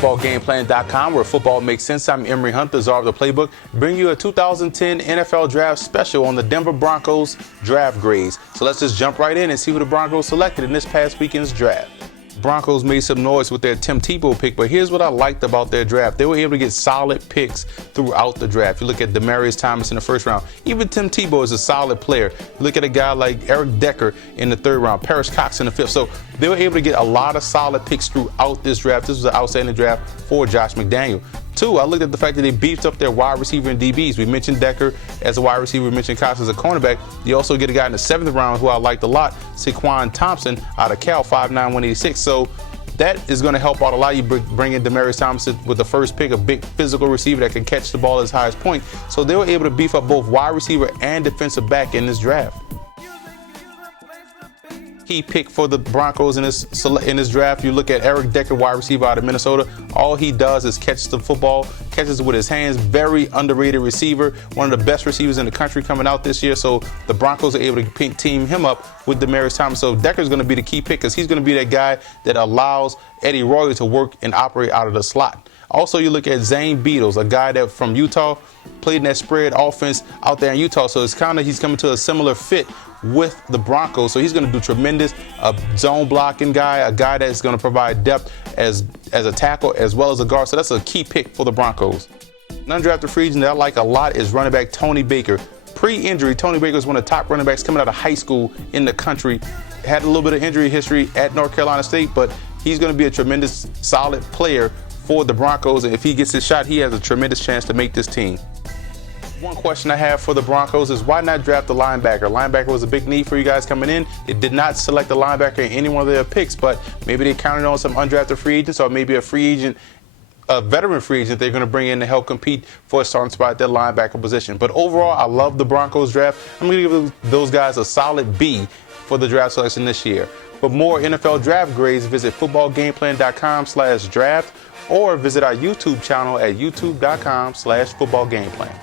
footballgameplan.com, where football makes sense. I'm Emory Hunt, the czar of the playbook, bring you a 2010 NFL Draft special on the Denver Broncos draft grades. So let's just jump right in and see who the Broncos selected in this past weekend's draft. Broncos made some noise with their Tim Tebow pick, but here's what I liked about their draft. They were able to get solid picks throughout the draft. You look at Demaryius Thomas in the first round. Even Tim Tebow is a solid player. You look at a guy like Eric Decker in the third round, Parrish Cox in the fifth. So they were able to get a lot of solid picks throughout this draft. This was an outstanding draft for Josh McDaniel. Two, I looked at the fact that they beefed up their wide receiver and DBs. We mentioned Decker as a wide receiver. We mentioned Cox as a cornerback. You also get a guy in the seventh round who I liked a lot, Saquon Thompson out of Cal, 5'9", 186. So that is going to help out a lot. You bring in Demaryius Thomas with the first pick, a big physical receiver that can catch the ball at his highest point. So they were able to beef up both wide receiver and defensive back in this draft. Key pick for the Broncos in this draft. You look at Eric Decker, wide receiver out of Minnesota. All he does is catch the football, catches it with his hands. Very underrated receiver, one of the best receivers in the country coming out this year. So the Broncos are able to team him up with Demaryius Thomas. So Decker's going to be the key pick because he's going to be that guy that allows Eddie Royer to work and operate out of the slot. Also, you look at Zane Beadles, a guy that from Utah played in that spread offense out there in Utah. So it's kind of he's coming to a similar fit with the Broncos. So he's going to do tremendous. A zone blocking guy, a guy that's going to provide depth as a tackle as well as a guard. So that's a key pick for the Broncos. An undrafted free agent that I like a lot is running back Tony Baker. Pre-injury, Tony Baker was one of the top running backs coming out of high school in the country. Had a little bit of injury history at North Carolina State, but he's going to be a tremendous, solid player for the Broncos, and if he gets his shot, he has a tremendous chance to make this team. One question I have for the Broncos is why not draft a linebacker? Linebacker was a big need for you guys coming in. They did not select a linebacker in any one of their picks, but maybe they counted on some undrafted free agents or maybe a free agent, a veteran free agent they're going to bring in to help compete for a starting spot at that linebacker position. But overall, I love the Broncos draft. I'm going to give those guys a solid B for the draft selection this year. For more NFL draft grades, visit footballgameplan.com/draft or visit our YouTube channel at youtube.com/footballgameplan.